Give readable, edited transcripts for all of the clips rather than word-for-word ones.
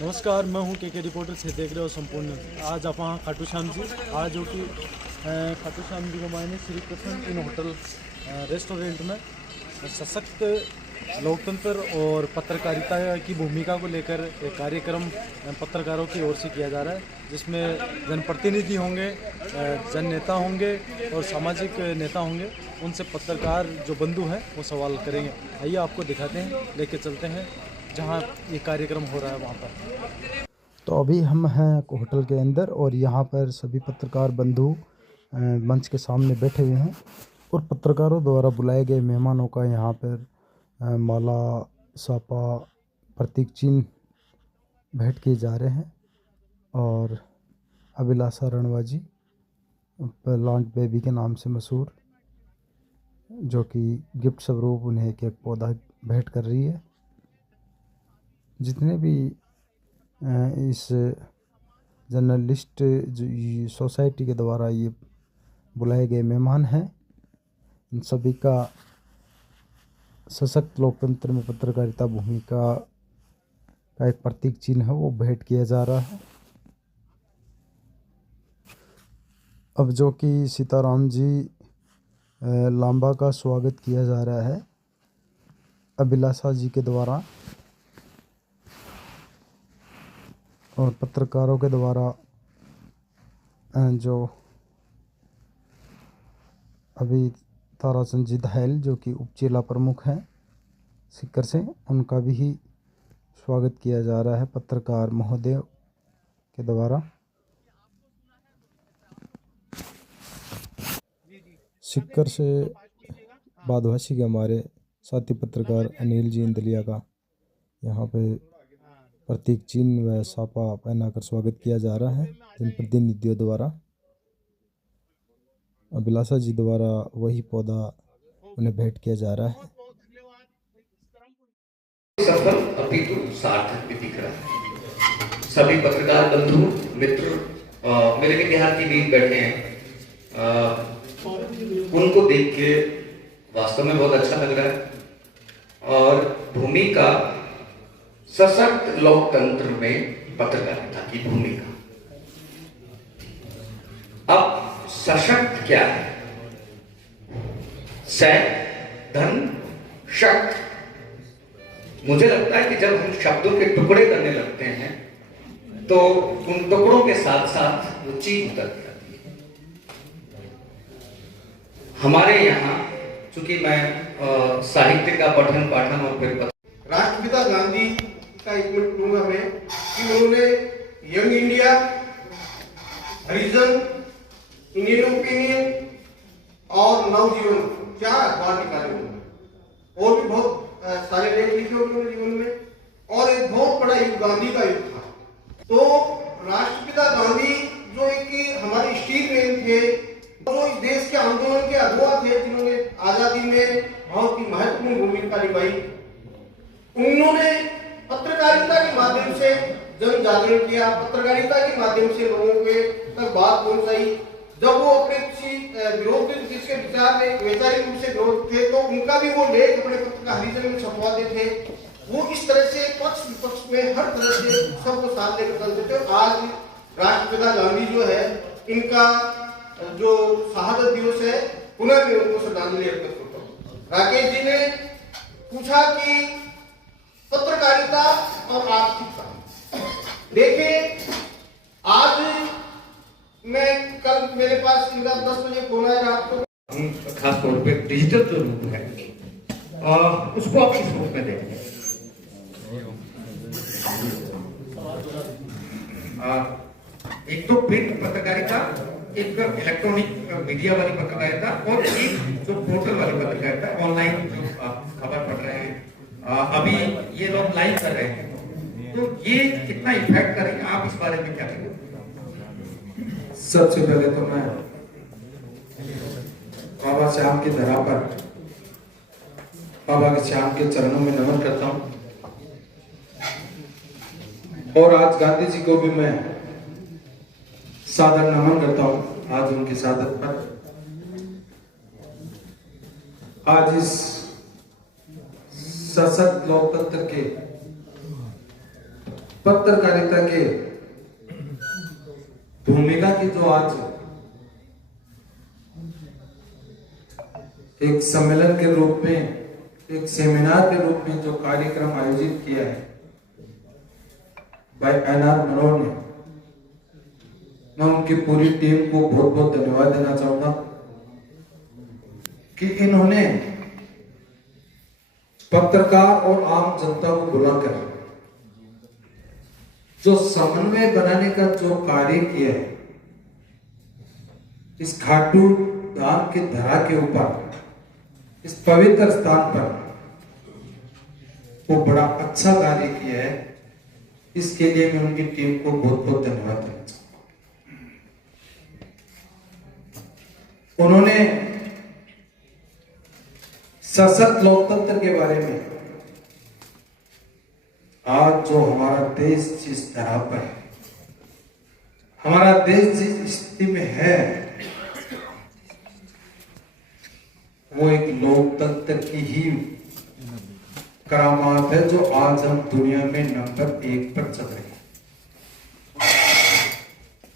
नमस्कार, मैं हूं के रिपोर्टर से देख रहे हो संपूर्ण। आज आप वहाँ खाटू श्याम जी आज जो कि खाटू श्याम जी के मायने श्री कृष्ण इन होटल रेस्टोरेंट में सशक्त लोकतंत्र और पत्रकारिता की भूमिका को लेकर एक कार्यक्रम पत्रकारों की ओर से किया जा रहा है, जिसमें जनप्रतिनिधि होंगे, जन नेता होंगे और सामाजिक नेता होंगे। उनसे पत्रकार जो बंधु हैं वो सवाल करेंगे। आइए आपको दिखाते हैं, लेके चलते हैं जहाँ ये कार्यक्रम हो रहा है वहाँ पर। तो अभी हम हैं होटल के अंदर और यहाँ पर सभी पत्रकार बंधु मंच के सामने बैठे हुए हैं और पत्रकारों द्वारा बुलाए गए मेहमानों का यहाँ पर माला सापा प्रतीक चिन्ह भेंट किए जा रहे हैं। और अभिलाषा रणवाजी प्लांट बेबी के नाम से मशहूर, जो कि गिफ्ट स्वरूप उन्हें एक पौधा भेंट कर रही है। जितने भी इस जर्नलिस्ट सोसाइटी के द्वारा ये बुलाए गए मेहमान हैं, इन सभी का सशक्त लोकतंत्र में पत्रकारिता भूमिका का एक प्रतीक चिन्ह है, वो भेंट किया जा रहा है। अब जो कि सीताराम जी लांबा का स्वागत किया जा रहा है अभिलाषा जी के द्वारा और पत्रकारों के द्वारा जो अभी ताराचंद जी दहल जो कि उपजिला प्रमुख हैं सीकर से, उनका भी स्वागत किया जा रहा है पत्रकार महोदय के द्वारा। सीकर से बादवासी के हमारे साथी पत्रकार अनिल जी इंदलिया का यहाँ पे प्रतीक चिन्ह व सापा पहनाकर स्वागत किया जा रहा है जनप्रतिनिधियों द्वारा। अभिलाषा जी द्वारा वही पौधा उन्हें भेंट किया जा रहा है। सफल अपितु सार्थक भी दिख रहा है। सभी पत्रकार बंधु मित्र मेरे विद्यार्थी भी बैठे हैं, उनको देख के वास्तव में बहुत अच्छा लग रहा है। और भूमिका सशक्त लोकतंत्र में पत्रकारिता की भूमिका। अब सशक्त क्या है? धन शक्त। मुझे लगता है कि जब हम शब्दों के टुकड़े करने लगते हैं तो उन टुकड़ों के साथ साथ वो चीज उतर जाती है। हमारे यहाँ चूंकि मैं साहित्य का पठन पाठन और फिर राष्ट्रपिता गांधी का एक मिनट लूंगा मैं कि उन्होंने यंग इंडिया, हरिजन, इंडियन ओपिनियन और नवजीवन 4 अखबार निकाले उन्होंने और भी बहुत सारे लेख लिखे उन्होंने जीवन में। और एक बहुत बड़ा युग गांधी का युग था। तो राष्ट्रपिता गांधी जो एक हमारे स्टील मैन थे, जो इस देश के आंदोलन के अगुवा थे, जिन्होंने आजादी में बहुत ही महत्वपूर्ण भूमिका निभाई, उन्होंने पत्रकारिता के माध्यम से जन जागरण किया, पत्रकारिता के माध्यम से लोगों के तक बात पहुंचाई। जब वो अपने किसी विरोध जिसके विचार में वैचारिक रूप से विरोध थे, तो उनका भी वो लेख अपने पत्रिका हरिजन में छपवाते थे। वो इस तरह से पक्ष विपक्ष में हर तरह से सबको साथ लेकर चलते थे। आज राष्ट्रपिता गांधी जो है, इनका जो शहादत दिवस है, पुनः मैं उनको श्रद्धांजलि अर्पित करता हूँ। राकेश जी ने पूछा कि पत्रकारिता और आर्थिकता। देखिए, आज मैं कल मेरे पास इनका 10 बजे फोन आया रात को। खास तौर पे डिजिटल जो रूप है उसको आप किस रूप में देखेंगे? एक तो प्रिंट पत्रकारिता, एक इलेक्ट्रॉनिक मीडिया वाली पत्रकारिता और एक जो पोर्टल वाली पत्रकारिता, ऑनलाइन जो खबर पढ़ रहे हैं, अभी ये लोग लाइव कर रहे हैं, तो ये कितना इफेक्ट करेंगे? आप इस बारे में क्या कहेंगे? सबसे पहले तो मैं बाबा श्याम की धरा पर बाबा के श्याम के चरणों में नमन करता हूं और आज गांधी जी को भी मैं सादर नमन करता हूं। आज उनकी शहादत पर, आज इस सशक्त लोकतंत्र के पत्रकारिता के भूमिका की जो आज एक सम्मेलन के रूप में, एक सेमिनार के रूप में जो कार्यक्रम आयोजित किया है भाई NR मनोहर ने, मैं उनकी पूरी टीम को बहुत बहुत धन्यवाद देना चाहूंगा कि इन्होंने पत्रकार और आम जनता को बुलाकर जो समन्वय बनाने का जो कार्य किया है, इस खाटू धाम की धरा के ऊपर, इस पवित्र स्थान पर, वो बड़ा अच्छा कार्य किया है। इसके लिए मैं उनकी टीम को बहुत बहुत धन्यवाद देना चाहूंगा। उन्होंने सशक्त लोकतंत्र के बारे में, आज जो हमारा देश जिस तरह पर है, हमारा देश जिस स्थिति में है, वो एक लोकतंत्र की ही करामात है जो आज हम दुनिया में नंबर 1 पर चल रहे हैं।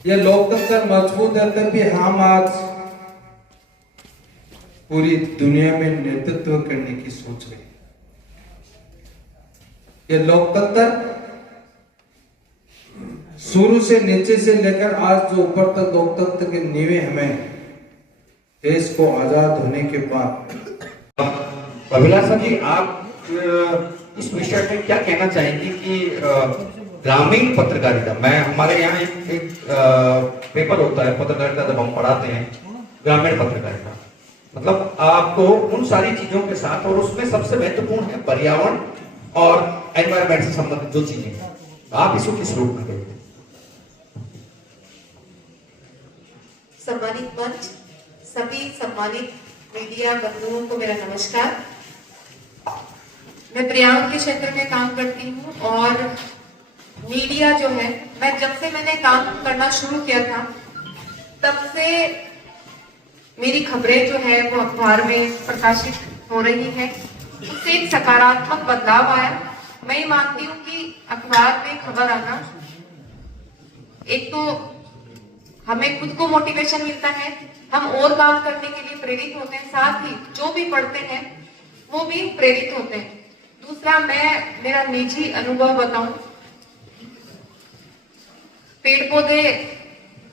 यह लोकतंत्र मजबूत है तभी हम आज पूरी दुनिया में नेतृत्व करने की सोच रहे हैं। यह लोकतंत्र शुरू से नीचे से लेकर आज जो ऊपर तक लोकतंत्र के नींवें हमें देश को आजाद होने के बाद। अभिलाषा जी, आप इस विषय में क्या कहना चाहेंगे कि ग्रामीण पत्रकारिता, मैं हमारे यहाँ एक पेपर होता है पत्रकारिता, जब हम पढ़ाते हैं ग्रामीण पत्रकारिता, मतलब आपको उन सारी चीजों के साथ, और उसमें सबसे महत्वपूर्ण है पर्यावरण और एनवायरमेंट से संबंधित जो चीजें हैं, आप इसको किस रूप में देखते हैं? सम्मानित मंच, सभी सम्मानित मीडिया बंधुओं को मेरा नमस्कार। मैं पर्यावरण के क्षेत्र में काम करती हूँ और मीडिया जो है, मैं जब से मैंने काम करना शुरू किया था तब से मेरी खबरें जो है वो अखबार में प्रकाशित हो रही है, उससे एक सकारात्मक बदलाव आया। मैं ये मानती हूँ कि अखबार में खबर आना, एक तो हमें खुद को मोटिवेशन मिलता है, हम और काम करने के लिए प्रेरित होते हैं, साथ ही जो भी पढ़ते हैं वो भी प्रेरित होते हैं। दूसरा, मैं मेरा निजी अनुभव बताऊं, पेड़ पौधे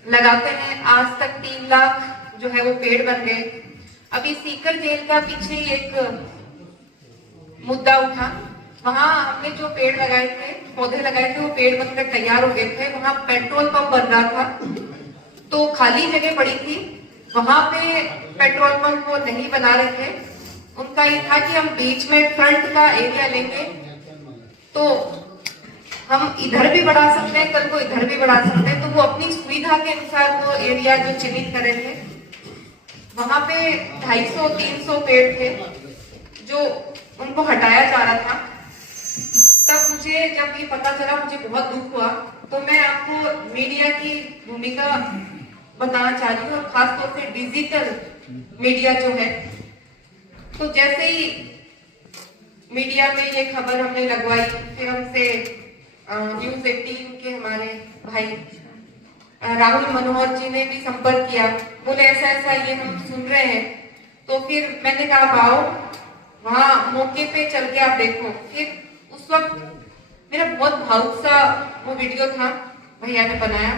लगाते हैं, आज तक 3 लाख जो है वो पेड़ बन गए। अभी सीकर जेल का पीछे एक मुद्दा उठा, वहां हमने जो पेड़ लगाए थे, पौधे लगाए थे, वो पेड़ बनकर तैयार हो गए थे। वहां पेट्रोल पंप बन रहा था, तो खाली जगह पड़ी थी, वहां पे पेट्रोल पंप वो नहीं बना रहे थे। उनका ये था कि हम बीच में फ्रंट का एरिया लेंगे तो हम इधर भी बढ़ा सकते हैं, कल को इधर भी बढ़ा सकते हैं। तो वो अपनी सुविधा के अनुसार वो एरिया जो चिन्हित करे थे, वहां पे 250-300 पेड़ थे जो उनको हटाया जा रहा था। तब मुझे जब ये पता चला, मुझे बहुत दुख हुआ। तो मैं आपको मीडिया की भूमिका बताना चाह रही हूँ, और खासतौर से डिजिटल मीडिया जो है। तो जैसे ही मीडिया में ये खबर हमने लगवाई, फिर हमसे न्यूज़ 18 के हमारे भाई राहुल मनोहर जी ने भी संपर्क किया, बोले ऐसा ऐसा ये हम सुन रहे हैं। तो फिर मैंने कहा आप आओ, वहाँ मौके पे चल के आप देखो। फिर उस वक्त मेरा बहुत भावुक सा वो वीडियो था, भैया ने बनाया।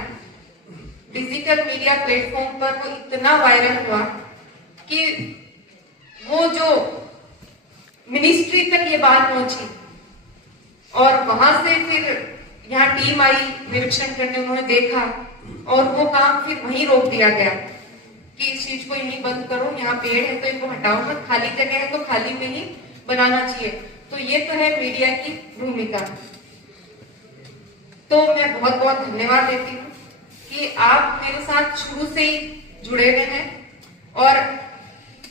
डिजिटल मीडिया प्लेटफॉर्म पर वो इतना वायरल हुआ कि वो जो मिनिस्ट्री तक ये बात पहुंची, और वहां से फिर यहाँ टीम आई निरीक्षण करने, उन्होंने देखा और वो काम फिर वहीं रोक दिया गया कि इस चीज को यहीं बंद करो, यहाँ पेड़ है तो इनको हटाओ मत, खाली जगह है तो खाली में ही बनाना चाहिए। तो ये तो है मीडिया की भूमिका। तो मैं बहुत बहुत धन्यवाद देती हूँ कि आप मेरे साथ शुरू से ही जुड़े हुए हैं और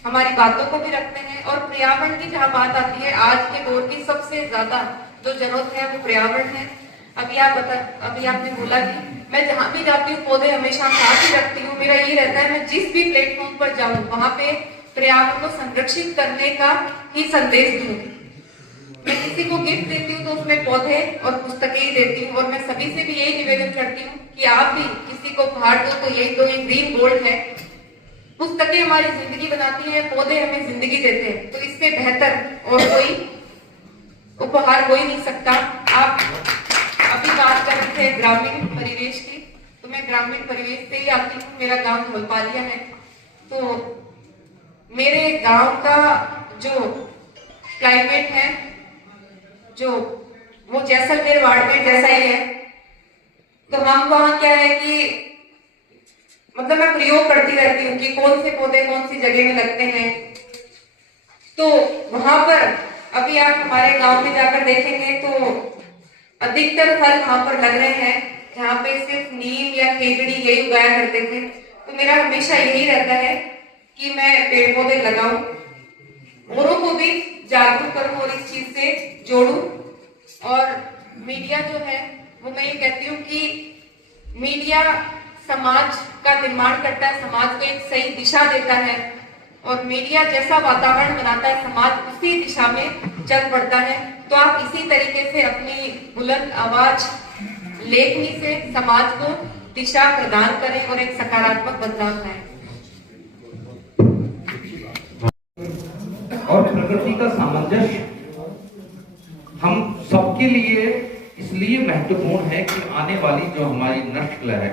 हमारी बातों को भी रखते हैं। और पर्यावरण की जहाँ बात आती है, आज के दौर की सबसे ज्यादा जो जरूरत है वो पर्यावरण है। अभी आपने बोला कि मैं जहाँ भी जाती हूँ पौधे हमेशा साथ ही रखती हूँ। मेरा ये रहता है, मैं जिस भी प्लेटफॉर्म पर जाऊँ वहां पे पर्यावरण को संरक्षित करने का ही संदेश दूं। मैं किसी को गिफ्ट देती हूँ तो उसमें पौधे और पुस्तकें ही देती हूँ, और मैं सभी से भी यही निवेदन करती हूँ कि आप भी किसी को उपहार दो तो यही दो, ये ग्रीन गोल्ड है। पुस्तकें हमारी जिंदगी बनाती है, पौधे हमें जिंदगी देते हैं, तो इससे बेहतर और कोई उपहार हो ही नहीं सकता। आप अभी बात कर रहे थे ग्रामीण परिवेश की, तो मैं ग्रामीण परिवेश से ही आती हूँ। मेरा गांव धौलपालिया है, तो मेरे गांव का जो क्लाइमेट है, जो वो जैसलमेर वार्ड में जैसा ही है। तो हम वहाँ क्या है कि मतलब मैं प्रयोग करती रहती हूँ कि कौन से पौधे कौन सी जगह में लगते हैं। तो वहां पर अभी आप हमारे गांव में जाकर देखेंगे तो अधिकतर फल वहां पर लग रहे हैं, जहाँ पे सिर्फ नीम या खेजड़ी यही उगाया करते थे। तो मेरा हमेशा यही रहता है कि मैं पेड़ पौधे लगाऊं, औरों को भी जागरूक करूं और इस चीज से जोड़ूं। और मीडिया जो है वो मैं ये कहती हूँ कि मीडिया समाज का निर्माण करता है, समाज को एक सही दिशा देता है, और मीडिया जैसा वातावरण बनाता है समाज उसी दिशा में चल पड़ता है। तो आप इसी तरीके से अपनी बुलंद आवाज लेखनी से समाज को दिशा प्रदान करें और एक सकारात्मक बदलाव लाएं। और प्रकृति का सामंजस्य हम सबके लिए इसलिए महत्वपूर्ण है कि आने वाली जो हमारी नस्ल है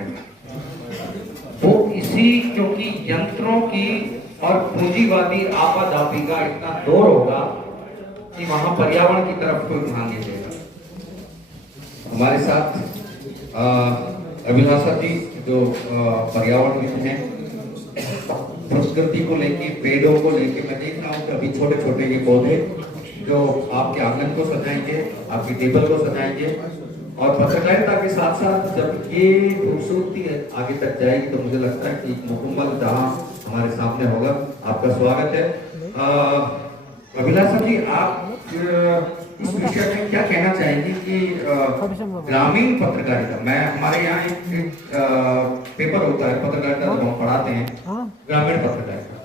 वो इसी, क्योंकि यंत्रों की और पूंजीवादी आपाधापी का इतना दौर होगा कि वहां पर्यावरण की तरफ कोई ध्यान नहीं देगा। हमारे साथ अभिलाषा जी जो पर्यावरण हैं, संस्कृति को लेके, पेड़ों को लेके, मैं देख रहा हूँ कि अभी छोटे छोटे ये पौधे जो आपके आंगन को सजाएंगे, आपकी टेबल को सजाएंगे, और पत्रकारिता के साथ साथ जब ये खूबसूरती आगे तक जाएगी तो मुझे लगता है कि मुकम्मल जहां हमारे सामने होगा। आपका स्वागत है। अभिलाषा जी, आप इस विषय में क्या कहना चाहेंगे कि ग्रामीण पत्रकारिता, मैं हमारे यहाँ एक पेपर होता है पत्रकारिता जब हम पढ़ाते हैं, ग्रामीण पत्रकारिता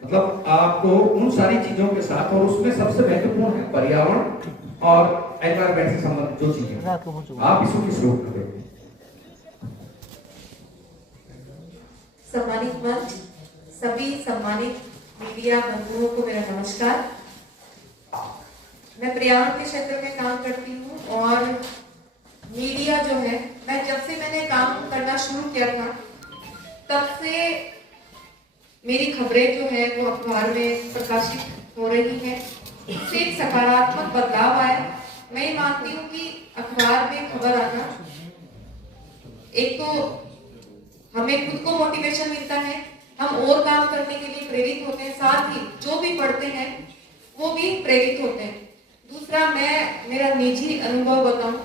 मतलब आपको उन सारी चीजों के साथ, और उसमें सबसे महत्वपूर्ण है पर्यावरण और एनवायरमेंट से संबंधित जो चीजें आप इसको किस रूप में देखते हैं? सम्मानित मंच, सभी सम्मानित मीडिया बंधुओं को मेरा नमस्कार। मैं पर्यावरण के क्षेत्र में काम करती हूँ, और मीडिया जो है, मैं जब से मैंने काम करना शुरू किया था तब से मेरी खबरें जो है वो अखबार में प्रकाशित हो रही हैं। इससे एक सकारात्मक बदलाव आया। मैं ये मानती हूँ कि अखबार में खबर आना, एक तो हमें खुद को मोटिवेशन मिलता है, हम और काम करने के लिए प्रेरित होते हैं, साथ ही जो भी पढ़ते हैं वो भी प्रेरित होते हैं। दूसरा, मैं मेरा निजी अनुभव बताऊं,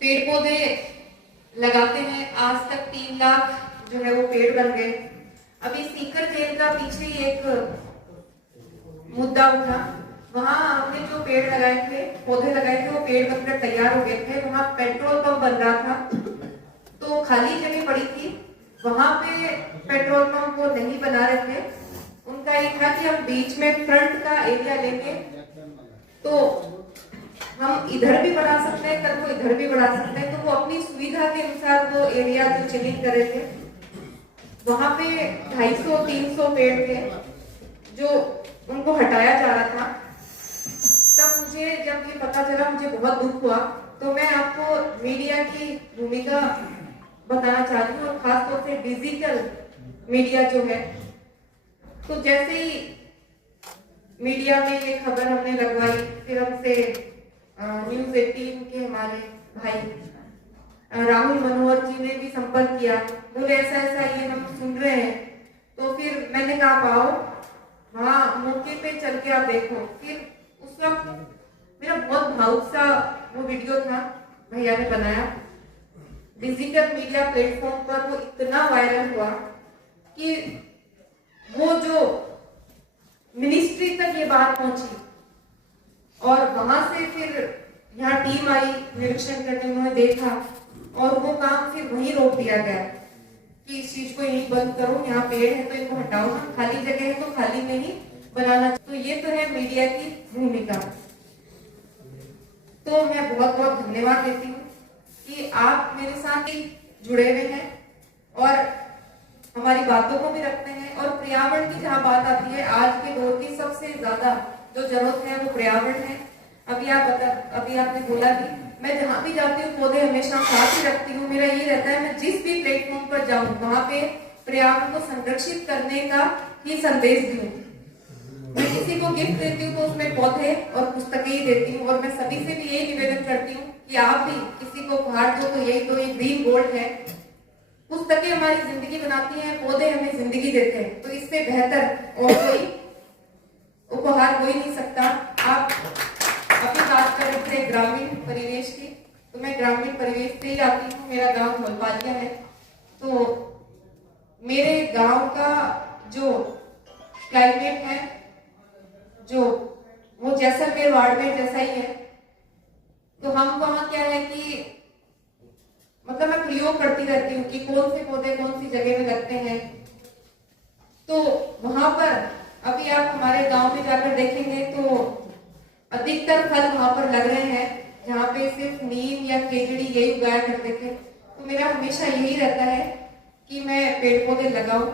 पेड़ पौधे लगाते हैं, आज तक 3 लाख जो है वो पेड़ बन गए। अभी सीकर जेल का पीछे एक मुद्दा उठा, वहां हमने जो पेड़ लगाए थे, पौधे लगाए थे, वो पेड़ बनकर तैयार हो गए थे। वहां पेट्रोल पंप बन रहा था, तो खाली जगह पड़ी थी, वहां पे पेट्रोल पंप वो नहीं बना रहे थे। उनका ये था कि हम बीच में फ्रंट का एरिया लेंगे तो हम इधर भी बढ़ा सकते हैं, कल को इधर भी बढ़ा सकते हैं। तो वो अपनी सुविधा के अनुसार वो एरिया जो चिन्हित कर रहे थे, वहां पे 250-300 पेड़ थे जो उनको हटाया जा रहा था। तब मुझे जब ये पता चला, मुझे बहुत दुख हुआ। तो मैं आपको मीडिया की भूमिका बताना चाहती हूँ, और खासतौर से डिजिटल मीडिया जो है। तो जैसे ही मीडिया में ये खबर हमने लगवाई, फिर हमसे न्यूज़ 18 के हमारे भाई राहुल मनोहर जी ने भी संपर्क किया, बोले ऐसा ऐसा ये हम सुन रहे हैं। तो फिर मैंने कहा आप आओ, वहाँ मौके पे चल के आप देखो। फिर उस वक्त मेरा बहुत भावुक सा वो वीडियो था, भैया ने बनाया। डिजिटल मीडिया प्लेटफॉर्म पर वो इतना वायरल हुआ कि वो जो मिनिस्ट्री तक ये बात पहुंची, और वहां से फिर यहाँ टीम आई निरीक्षण करने, उन्होंने देखा, और वो काम फिर वहीं रोक दिया गया कि इस चीज को यहीं बंद करो, यहाँ पेड़ है तो इनको हटाओ, खाली जगह है तो खाली में ही बनाना। तो ये तो है मीडिया की भूमिका। तो मैं बहुत बहुत धन्यवाद देती हूँ कि आप मेरे साथ ही जुड़े हुए हैं और हमारी बातों को भी रखते हैं। और पर्यावरण की जहाँ बात आती है, आज के दौर की सबसे ज्यादा जो जरूरत है वो पर्यावरण है। अभी आपने बोला कि मैं जहाँ भी जाती हूँ पौधे हमेशा साथ ही रखती हूँ। मेरा ये रहता है मैं जिस भी प्लेटफॉर्म पर जाऊँ वहां पे पर्यावरण को संरक्षित करने का ही संदेश दूं। मैं किसी को गिफ्ट देती हूँ तो उसमें पौधे और पुस्तकें ही देती हूँ। और मैं सभी से भी यही निवेदन करती हूँ कि आप भी किसी को उपहार दो तो यही दो, ये ग्रीन गोल्ड है। पुस्तकें हमारी जिंदगी बनाती हैं, पौधे हमें जिंदगी देते हैं, तो इससे बेहतर और कोई उपहार हो ही नहीं सकता। आप अभी बात कर रहे थे ग्रामीण परिवेश की, तो मैं ग्रामीण परिवेश से ही आती हूँ। मेरा गांव धौलपालिया है। तो मेरे गांव का जो क्लाइमेट है, जो वो जैसलमेर वार्ड में जैसा ही है। तो हम वहाँ क्या है कि मतलब मैं प्रयोग करती रहती हूँ कि कौन से पौधे कौन सी जगह में लगते हैं। तो वहां पर अभी आप हमारे गांव में जाकर देखेंगे तो अधिकतर फल वहां पर लग रहे हैं, जहाँ पे सिर्फ नीम या खेजड़ी यही उगाया करते थे। तो मेरा हमेशा यही रहता है कि मैं पेड़ पौधे लगाऊं,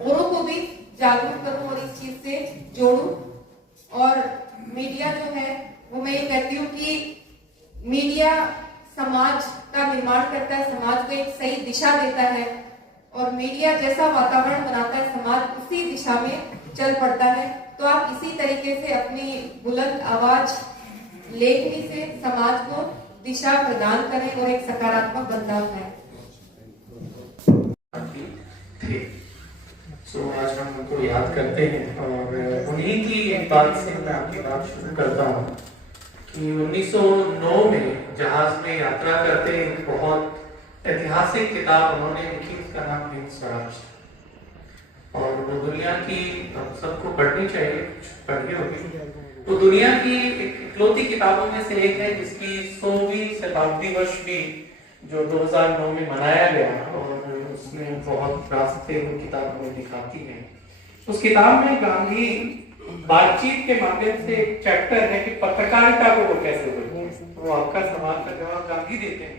औरों को भी जागरूक करूं और इस चीज से जोड़ूं। और मीडिया जो है वो मैं ये कहती हूँ कि मीडिया समाज का निर्माण करता है, समाज को एक सही दिशा देता है। और मीडिया जैसा वातावरण बनाता है, समाज उसी दिशा में चल पड़ता है। तो आप इसी तरीके से अपनी बुलंद आवाज लेखनी से समाज को दिशा प्रदान करें और एक सकारात्मक बदलाव है। तो आज हम उनको याद करते हैं और उन्हीं की एक बात से मैं आपकी बात शुरू करता हूँ कि 1909 में जहाज में यात्रा करते एक बहुत ऐतिहासिक किताब उन्होंने लिखी, उसका नाम है स्वराज। और वो दुनिया की हम सबको पढ़नी चाहिए, पढ़ी होगी। वो दुनिया की एक इकलौती किताबों में से एक है जिसकी 100वीं शताब्दी वर्ष भी जो 2009 में मनाया गया और उसमें बहुत रास्ते वो किताब में दिखाती है। उस किताब में गांधी बातचीत के माध्यम से एक चैप्टर है कि पत्रकारिता को वो कैसे बोलते हैं। वो आपका सवाल का जवाब गांधी देते हैं।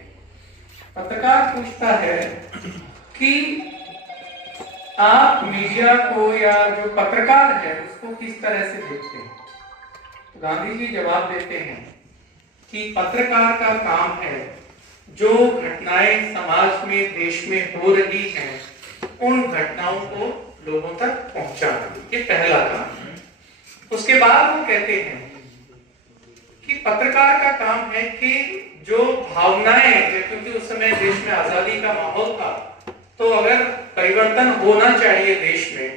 पत्रकार पूछता है कि आप मीडिया को या जो पत्रकार है उसको किस तरह से देखते हैं। तो गांधी जी जवाब देते हैं कि पत्रकार का काम है जो घटनाएं समाज में देश में हो रही हैं उन घटनाओं को लोगों तक पहुंचाना, ये पहला काम है। उसके बाद वो कहते हैं कि पत्रकार का काम है कि जो भावनाएं, क्योंकि उस समय देश में आजादी का माहौल था, तो अगर परिवर्तन होना चाहिए देश में,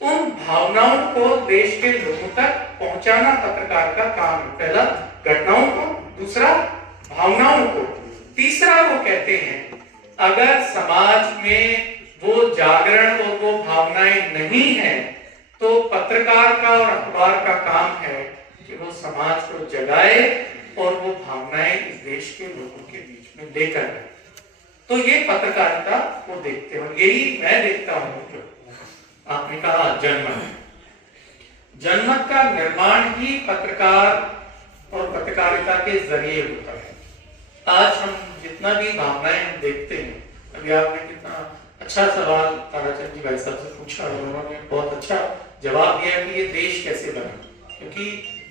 उन भावनाओं को देश के लोगों तक पहुंचाना पत्रकार का काम है। पहला घटनाओं को, दूसरा भावनाओं को, तीसरा वो कहते हैं अगर समाज में वो जागरण और वो भावनाएं नहीं है तो पत्रकार का और अखबार का काम है कि वो समाज को जगाए और वो भावनाएं इस देश के लोगों के बीच में लेकर आए। तो ये पत्रकारिता वो देखते हैं। यही मैं देखता हूं जो आपने कहा जनमत का निर्माण ही पत्रकार और पत्रकारिता के जरिए होता है। आज हम जितना भी भावनाएं हम देखते हैं, अभी आपने कितना अच्छा सवाल ताराचंद जी भाई साहब से पूछा और उन्होंने बहुत अच्छा जवाब दिया कि ये देश कैसे बना। क्योंकि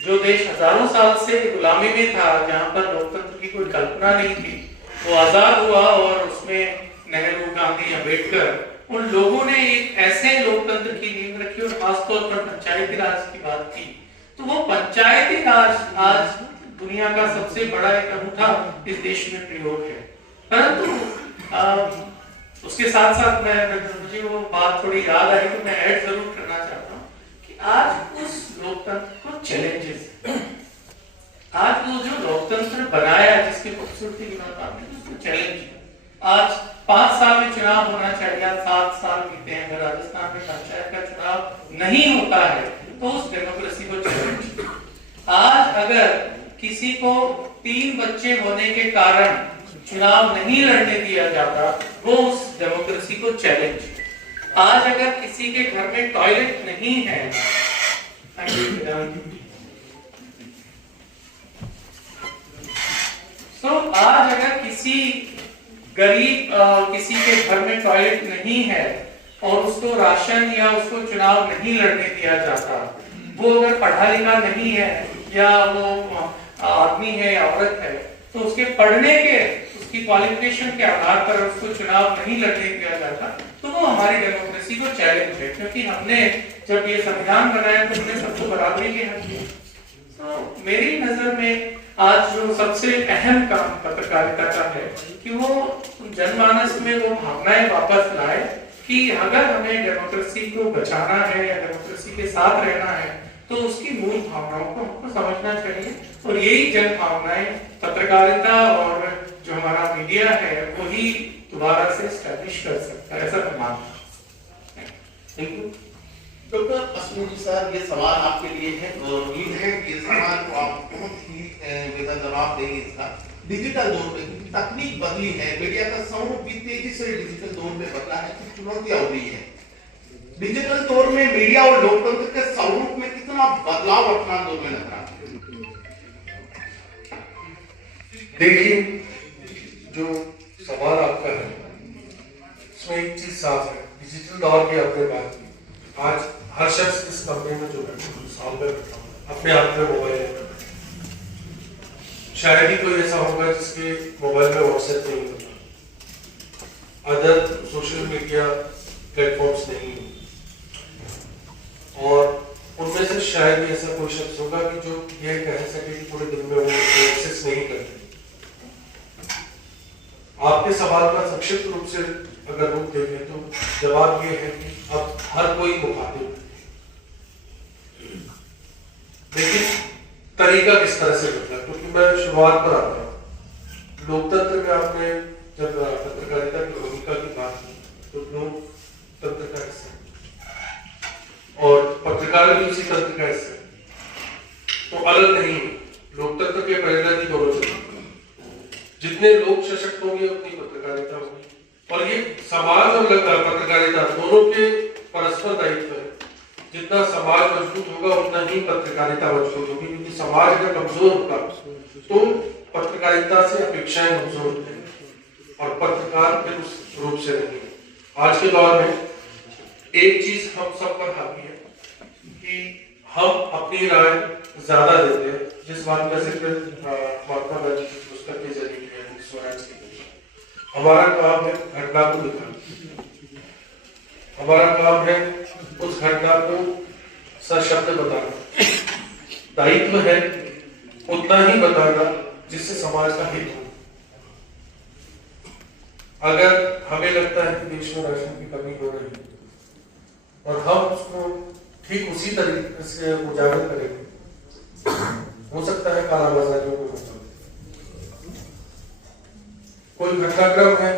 जो देश हजारों साल से गुलामी में था, जहां पर लोकतंत्र की कोई कल्पना नहीं थी, वो आजाद हुआ और उसमें नेहरू, गांधी, अम्बेडकर, उन लोगों ने एक ऐसे लोकतंत्र की नींव रखी और खासतौर पर पंचायती राज की बात की। तो वो पंचायती राज आज दुनिया का सबसे बड़ा एक अनूठा इस देश में प्रयोग है। परंतु उसके साथ साथ मुझे वो बात थोड़ी याद आई तो मैं ऐड जरूर करना चाहता हूँ कि आज उस लोकतंत्र को चैलेंजेस, आज वो जो लोकतंत्र बनाया जिसकी खूबसूरती की बात आपने, उसको चैलेंज। आज 5 साल में चुनाव होना चाहिए, 7 साल बीते हैं। अगर राजस्थान में पंचायत का चुनाव नहीं होता है तो उस डेमोक्रेसी को चैलेंज। आज अगर किसी को 3 बच्चे होने के कारण चुनाव नहीं लड़ने दिया जाता, वो उस डेमोक्रेसी को चैलेंज। आज अगर किसी के घर में टॉयलेट नहीं है Thank you, Vedant. So, आज अगर किसी गरीब किसी के घर में टॉयलेट नहीं है और उसको राशन या उसको चुनाव नहीं लड़ने दिया जाता, वो अगर पढ़ा लिखा नहीं है या वो आदमी है या औरत है, तो उसके पढ़ने के उसकी क्वालिफिकेशन के आधार पर उसको चुनाव नहीं लड़ने दिया जाता, तो वो हमारी डेमोक्रेसी को चैलेंज है। क्योंकि हमने जब ये संविधान बनाया तो हमने सबको बराबरी के हक दिए। तो मेरी नजर में आज जो सबसे अहम काम पत्रकारिता का है कि वो जनमानस में वो भावनाएं वापस लाए कि अगर हमें डेमोक्रेसी को बचाना है या डेमोक्रेसी के साथ रहना है तो उसकी मूल भावनाओं को हमको समझना चाहिए। और यही जन भावनाएं पत्रकारिता और जो हमारा मीडिया है वही दोबारा से स्टैब्लिश कर सकता है, ऐसा मैं मानता हूँ। डॉक्टर अश्विनी जी साहब, ये सवाल आपके लिए है और उम्मीद है कि ये सवाल को आप बहुत ही बेहतर जवाब देंगे इसका। डिजिटल दौर में तकनीक बदली है, मीडिया का स्वरूप भी तेजी से डिजिटल दौर में बदला है, कुछ चुनौतियां हो रही है। डिजिटल दौर में मीडिया और लोकतंत्र के स्वरूप में कितना बदलाव वर्तमान दौर में नजर आता है? देखिए, जो सवाल आपका है उसमें एक चीज साफ है, डिजिटल दौर की आपने बात की। आज हर शख्स इस कमरे में जो साल में अपने हाथ में मोबाइल है, शायद ही कोई ऐसा होगा जिसके मोबाइल में व्हाट्सएप नहीं होगा, अदर सोशल मीडिया प्लेटफॉर्म्स नहीं होंगे, और उनमें से शायद ही ऐसा कोई शख्स होगा कि जो ये कह सके कि पूरे दिन में वो एक्सेस नहीं करते। आपके सवाल का संक्षिप्त रूप से अगर रुख देखें तो जवाब ये है कि अब हर कोई मुखातिब है, लेकिन तरीका किस तरह से बदला। क्योंकि मैं शुरुआत पर आता हूँ, लोकतंत्र में आपने जब पत्रकारिता की भूमिका की बात की तो लोकतंत्र का हिस्सा और पत्रकार भी उसी तंत्र का हिस्सा, तो अलग नहीं है। लोकतंत्र के पहले ही दोनों चलते, जितने लोग सशक्त होंगे उतनी पत्रकारिता होगी, और ये समाज और पत्रकारिता दोनों के परस्पर दायित्व है। जितना समाज मजबूत होगा उतना ही पत्रकारिता मजबूत होगी, क्योंकि समाज अगर कमजोर होगा तो पत्रकारिता से अपेक्षाएं कमजोर होती हैं और पत्रकार फिर उस रूप से नहीं। आज के दौर में एक चीज हम सब पर हावी है कि हम अपनी राय ज्यादा देते हैं, जिस बात का जिक्र महात्मा गांधी की पुस्तक के जरिए स्वराज के। हमारा काम है घटना को दिखाना, हमारा काम है उस घटना को सशब्द बताना, दायित्व है उतना ही बताना जिससे समाज का हित हो। अगर हमें लगता है कि देश में राशन की कमी हो रही है और हम उसको ठीक उसी तरीके से उजागर करेंगे, हो सकता है कालाबाजारियों को कोई घटनाक्रम है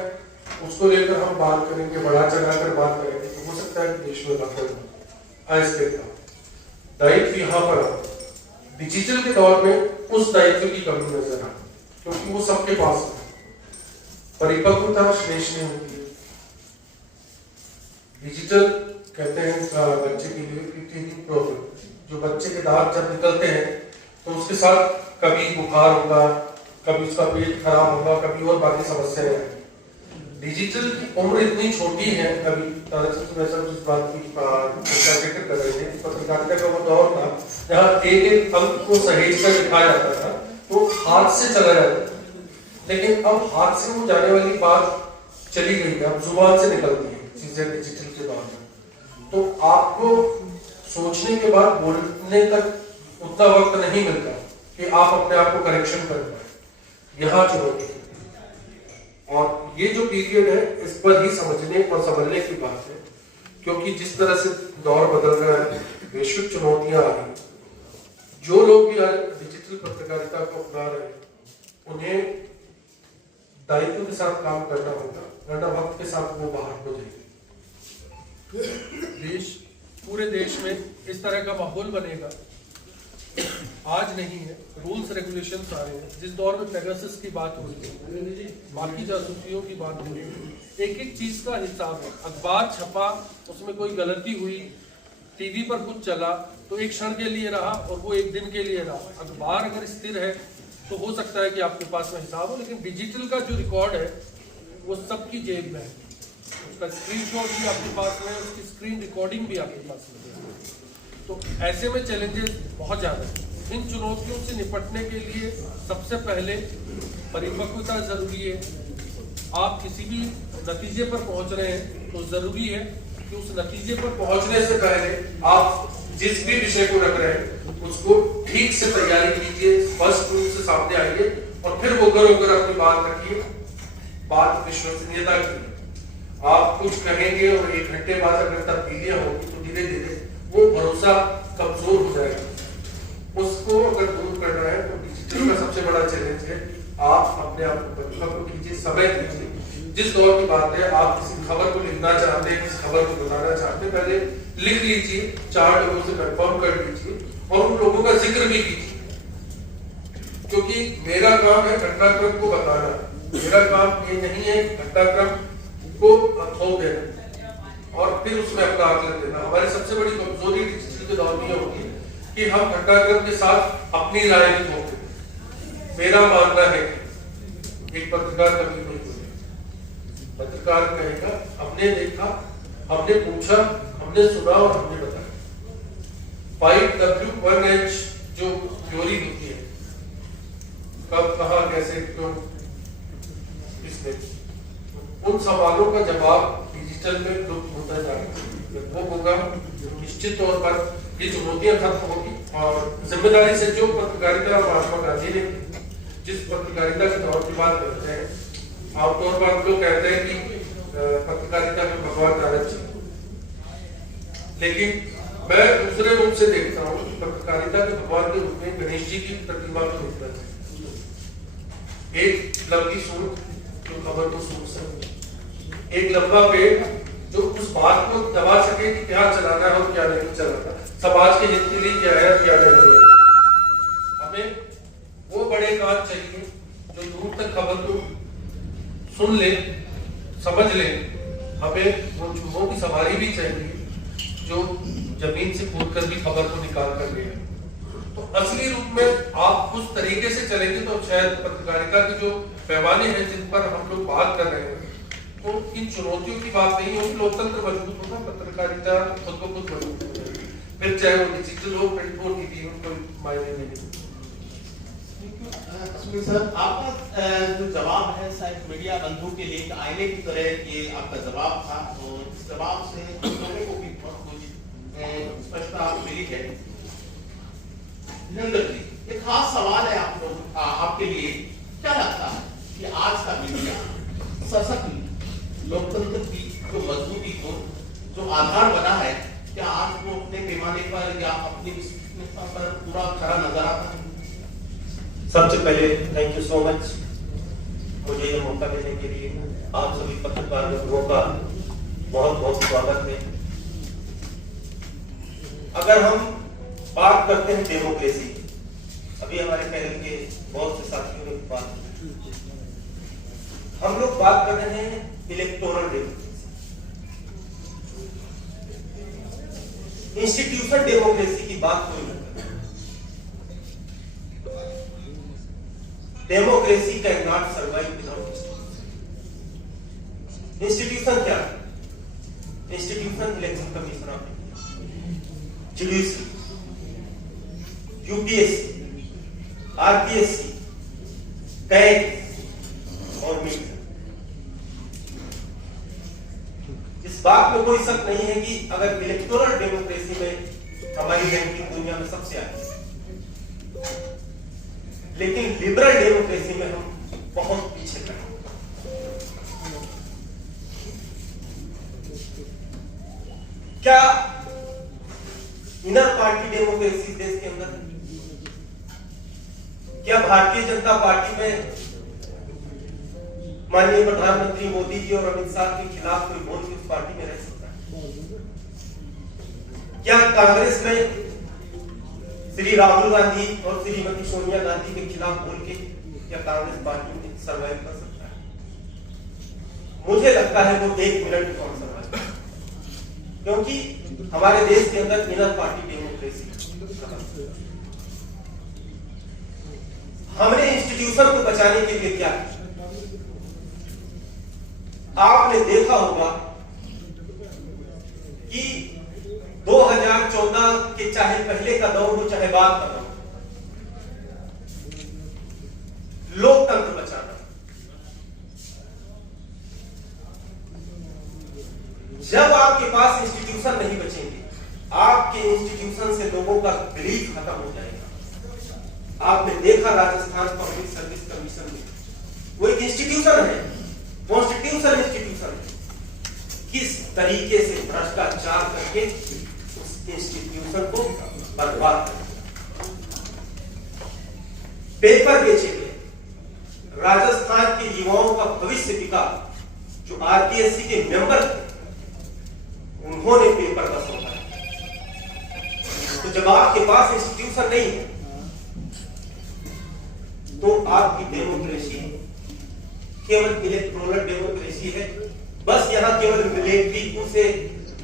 उसको लेकर हम बात करेंगे, बढ़ा चढ़ाकर बात करेंगे, तो हो सकता है कि देश में बदलाव हो। अस्थिरता, दायित्व यहाँ पर डिजिटल के दौर में उस दायित्व की कमी नजर आ, क्योंकि वो सबके पास है, परिपक्वता श्रेष्ठ नहीं होती है। डिजिटल कहते हैं बच्चे के लिए टीचिंग प्रॉब्लम, जो बच्चे के दांत जब निकलते हैं तो उसके साथ कभी बुखार होगा, कभी उसका पेट खराब होगा, कभी और बाकी समस्याएं हैं। डिजिटल की उम्र इतनी छोटी है, अभी इस बात की जिक्र कर रहे थे, पत्रकारिता का वो दौर था जहाँ एक एक अंक को सहेज कर लिखाया जाता था, तो हाथ से चला जाता था, लेकिन अब हाथ से वो जाने वाली बात चली गई है, अब जुबान से निकलती है चीजें डिजिटल के दौर में। तो आपको सोचने के बाद बोलने तक उतना वक्त नहीं मिलता कि आप अपने आप को करेक्शन कर पाए, यहाँ चुनौती। और ये जो पीरियड है इस पर ही समझने और समझने की बात है, क्योंकि जिस तरह से दौर बदल रहा है, वैश्विक चुनौतियां आ रही, जो लोग भी आज डिजिटल पत्रकारिता को अपना रहे हैं उन्हें दायित्व के साथ काम करना होगा, वरना वक्त के साथ वो बाहर हो जाएंगे। पूरे देश में इस तरह का माहौल बनेगा, आज नहीं है, रूल्स रेगुलेशंस आ रहे हैं। जिस दौर में पेगासस की बात हो रही है, बाकी जासूसियों की बात हो रही है, एक एक चीज का हिसाब है। अखबार छपा, उसमें कोई गलती हुई टीवी पर कुछ चला तो एक क्षण के लिए रहा और वो एक दिन के लिए रहा। अखबार अगर स्थिर है तो हो सकता है कि आपके पास में हिसाब हो, लेकिन डिजिटल का जो रिकॉर्ड है वो सबकी जेब में है। उसका स्क्रीनशॉट भी आपके पास में है, उसकी स्क्रीन रिकॉर्डिंग भी आपके पास में है। तो ऐसे में चैलेंजेस बहुत ज़्यादा हैं। इन चुनौतियों से निपटने के लिए सबसे पहले परिपक्वता जरूरी है। आप किसी भी नतीजे पर पहुंच रहे हैं तो जरूरी है कि उस नतीजे पर पहुंचने से पहले आप जिस भी विषय को रख रहे हैं उसको ठीक से तैयारी कीजिए, स्पष्ट रूप से सामने आइए और फिर होकर अपनी बात रखिए। बात विश्वसनीयता की। आप कुछ कहेंगे और 1 घंटे बाद अगर तब्दीलियां होगी तो धीरे धीरे वो भरोसा कमजोर हो जाएगा। उसको अगर दूर करना है तो डिजिटल का सबसे बड़ा चैलेंज है। आप अपने आप को परिपक्व कीजिए, समय दीजिए। जिस दौर की बात है, आप किसी खबर को लिखना चाहते हैं, किसी खबर को बताना चाहते हैं, पहले लिख लीजिए, 4 लोगों से कंफर्म कर लीजिए और उन लोगों का जिक्र भी कीजिए। क्योंकि मेरा काम है घटनाक्रम को बताना, मेरा काम ये नहीं है घटनाक्रम को थोप देना और फिर उसमें अपना आकलन देना। हमारी सबसे बड़ी कमजोरी डिजिटल के दौर में होती है कि हम घटनाक्रम के साथ अपनी राय भी थोप देते। मेरा मानना है कि एक पत्रकार कभी नहीं बोले। पत्रकार कहेगा हमने देखा, हमने पूछा, हमने सुना और हमने बताया। 5W1H जो थ्योरी होती है, कब, कहां, कैसे, क्यों, किसने, उन सवालों का जवाब डिजिटल में लुप्त होता जा रहा है। वो होगा निश्चित तौर पर ये चुनौतियां खत्म होगी और जिम्मेदारी से जो पत्रकारिता महात्मा गांधी ने जिस पत्रकारिता के दौर की बात करते हैं, आमतौर पर हम लोग कहते हैं कि पत्रकारिता में भगवान नारायण जी, लेकिन मैं दूसरे रूप से देखता हूँ कि पत्रकारिता के भगवान के रूप में गणेश जी की प्रतिमा के रूप में एक लंबी सूंड जो खबर को सूंघ सके, एक लंबा पेड़ जो उस बात को दबा सके कि क्या चलाना है और क्या नहीं चलाना, समाज के हित के लिए क्या है क्या नहीं है। हमें वो बड़े कान चाहिए जो दूर तक खबर को सुन ले, समझ ले। हमें वो चूहों की सवारी भी चाहिए जो जमीन से कूदकर भी खबर को निकाल कर ले। तो असली रूप में आप उस तरीके से चलेंगे तो शायद पत्रकारिता के जो पैमाने हैं जिन पर हम लोग बात कर रहे हैं तो इन चुनौतियों की बात नहीं होगी। लोकतंत्र मजबूत होगा, पत्रकारिता खुद को खुद मजबूत होगी, फिर चाहे वो डिजिटल हो, प्रिंट हो, टीवी हो, कोई मायने नहीं। सर, आपका जो जवाब है शायद मीडिया बंधु के लिए आईने की तरह ये आपका जवाब था और इस जवाब से हम लोगों को भी बहुत कुछ स्पष्टता मिली है। नंदन जी, एक खास सवाल है आप लोग आपके लिए, क्या लगता है कि आज का मीडिया सशक्त लोकतंत्र की जो मजबूती को जो आधार बना है, क्या आज वो अपने पैमाने पर या अपनी विश्वसनीयता पर पूरा खरा नजर आता है? सबसे पहले थैंक यू सो मच मुझे ये मौका देने के लिए। आप सभी पत्रकार बंधुओं का बहुत बहुत स्वागत है। अगर हम बात करते हैं डेमोक्रेसी, अभी हमारे पहले के बहुत से साथियों ने बात की, हम लोग बात कर रहे हैं इलेक्टोरल डेमोक्रेसी, इंस्टीट्यूशन डेमोक्रेसी की बात कोई नहीं। Democracy cannot survive without institutions. Institution क्या है? Institution election commission of India, judiciary, UPSC, RPSC, CAG और मीडिया। इस बात में कोई शक नहीं है कि अगर इलेक्टोरल डेमोक्रेसी में हमारी रैंकिंग दुनिया में सबसे आगे, लेकिन लिबरल डेमोक्रेसी में हम बहुत पीछे रहे। क्या इनर पार्टी डेमोक्रेसी देश के अंदर है? क्या भारतीय जनता पार्टी में माननीय प्रधानमंत्री मोदी जी और अमित शाह के खिलाफ कोई बोल के उस पार्टी में रह सकता है? क्या कांग्रेस में श्री राहुल गांधी और श्रीमती सोनिया गांधी के खिलाफ बोल के क्या कांग्रेस पार्टी में सर्वाइव कर सकता है? मुझे लगता है वो 1 मिनट में सर्वाइव। क्योंकि हमारे देश के अंदर इनर पार्टी डेमोक्रेसी, हमने इंस्टीट्यूशन को बचाने के लिए क्या किया? आपने देखा होगा कि 2014 के चाहे पहले का दौर हो चाहे बाद का दौर, लोकतंत्र बचाना, जब आपके पास इंस्टीट्यूशन नहीं बचेंगे, आपके इंस्टीट्यूशन से लोगों का बिलीफ खत्म हो जाएगा। आपने देखा राजस्थान पब्लिक सर्विस कमीशन में, वो एक इंस्टीट्यूशन है, कॉन्स्टिट्यूशन इंस्टीट्यूशन है, किस तरीके से भ्रष्टाचार करके उस इंस्टीट्यूशन को बर्बाद कर, पेपर बेचे गए, राजस्थान के युवाओं का भविष्य बिका। जो आरपीएससी के मेंबर थे उन्होंने पेपर का सौदा। तो जब आपके पास इंस्टीट्यूशन नहीं है तो आपकी डेमोक्रेसी केवल इलेक्टोरल डेमोक्रेसी है। बस यहां केवल मिलिट्री से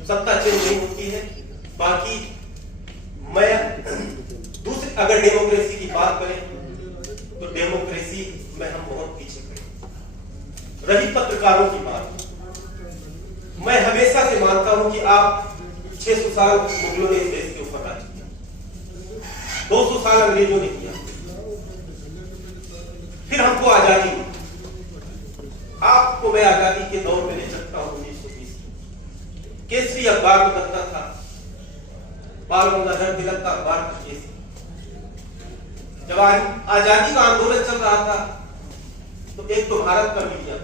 सत्ता चेंज नहीं होती है। बाकी मैं दूसरी अगर डेमोक्रेसी की बात करें तो डेमोक्रेसी में हम बहुत पीछे पड़े। रही पत्रकारों की बात, मैं हमेशा से मानता हूं कि आप 600 साल मुगलों ने इस देश के ऊपर राज किया, 200 साल अंग्रेजों ने किया, फिर हमको आजादी मिली। आपको मैं आजादी के दौर में ले सकता हूं 1920 केसरी अखबार में बनता था, बाल गंगाधर तिलक का अखबार था केसरी। जब आजादी का आंदोलन चल रहा था तो एक तो भारत का मीडिया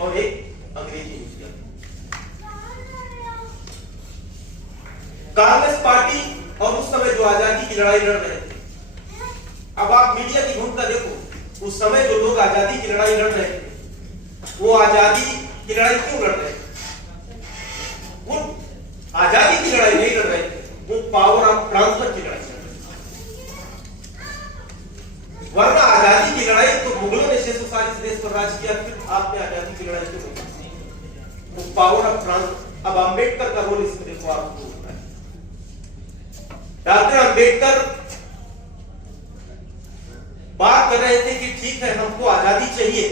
और एक अंग्रेजी मीडिया। कांग्रेस पार्टी और उस समय जो आजादी की लड़ाई लड़ रहे थे, अब आप मीडिया की भूमिका देखो। उस समय जो लोग आजादी की लड़ाई लड़ रहे थे वो आजादी की लड़ाई क्यों लड़ रहे थे? वो आजादी की लड़ाई नहीं लड़ रहे थे, वो पावर ऑफ ट्रांसफर की लड़ाई लड़ रहे थे। वरना आजादी की लड़ाई तो मुगलों ने 600 साल इस देश पर राज किया, फिर आपने आजादी की लड़ाई क्यों नहीं? वो पावर ऑफ ट्रांसफर। अब अंबेडकर का रोल इसमें देखो आपको होता है। डॉक्टर अंबेडकर बात कर रहे थे कि ठीक है हमको आजादी चाहिए,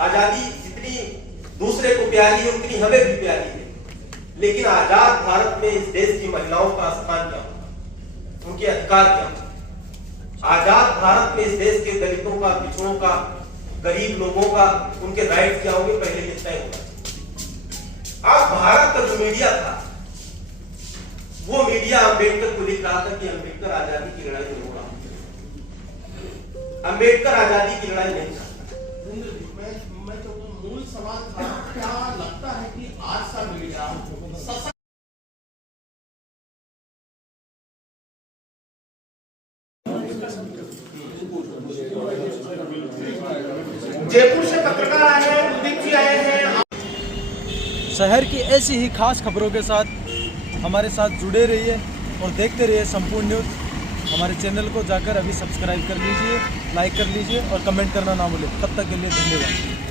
आजादी जितनी दूसरे को प्यारी है उतनी हमें भी प्यारी है, लेकिन आजाद भारत में इस देश की महिलाओं का स्थान क्या होगा, उनके अधिकार क्या होगा? आजाद भारत में इस देश के दलितों का, पिछड़ों का, गरीब लोगों का उनके राइट क्या होंगे पहले ये तय होगा। आज भारत का जो मीडिया था वो मीडिया अंबेडकर को लिख रहा था कि अंबेडकर आजादी की लड़ाई में हो रहा, अंबेडकर आजादी की लड़ाई नहीं चाहता। मैं तो मूल सवाल था, क्या लगता है कि आज का मीडिया जयपुर से पत्रकार आए हैं, कुलदीप जी आए हैं। शहर की ऐसी ही खास खबरों के साथ हमारे साथ जुड़े रहिए और देखते रहिए संपूर्ण न्यूज़। हमारे चैनल को जाकर अभी सब्सक्राइब कर लीजिए, लाइक कर लीजिए और कमेंट करना ना भूलें। तब तक के लिए धन्यवाद।